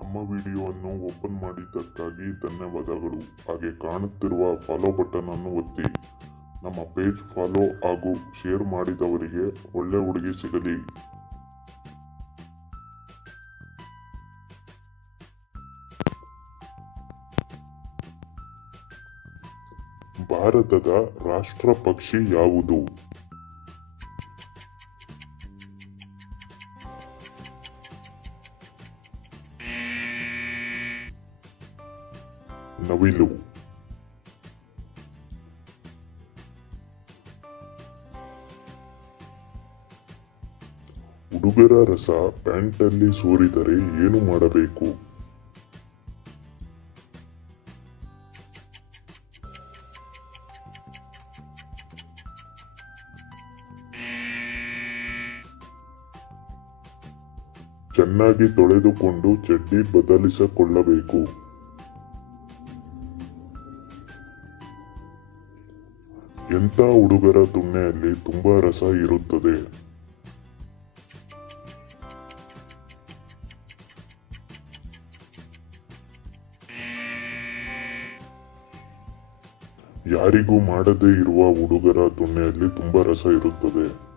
ನಮ್ಮ ವಿಡಿಯೋವನ್ನು ಓಪನ್ ಮಾಡಿದ್ದಕ್ಕಾಗಿ ಧನ್ಯವಾದಗಳು. ಹಾಗೆ ಕಾಣುತ್ತಿರುವ ಫಾಲೋ ಬಟನ್ ಅನ್ನು ಒತ್ತಿ. ನಮ್ಮ ಪೇಜ್ ಫಾಲೋ ಹಾಗೂ ಶೇರ್ ಮಾಡಿದವರಿಗೆ ಒಳ್ಳೆ ಹುಡುಗಿ ಸಿಗಲಿ. ಭಾರತದ ರಾಷ್ಟ್ರ ಪಕ್ಷಿ ಯಾವುದು? ನವಿಲು. ಹುಡುಗರ ರಸ ಪ್ಯಾಂಟಲ್ಲಿ ಸೋರಿದರೆ ಏನು ಮಾಡಬೇಕು? ಚೆನ್ನಾಗಿ ತೊಳೆದುಕೊಂಡು ಚಡ್ಡಿ ಬದಲಿಸಿಕೊಳ್ಳಬೇಕು. ಎಂಥ ಹುಡುಗರ ತುಣ್ಣೆಯಲ್ಲಿ ತುಂಬಾ ರಸ ಇರುತ್ತದೆ? ಯಾರಿಗೂ ಮಾಡದೇ ಇರುವ ಹುಡುಗರ ತುಣ್ಣೆಯಲ್ಲಿ ತುಂಬಾ ರಸ ಇರುತ್ತದೆ.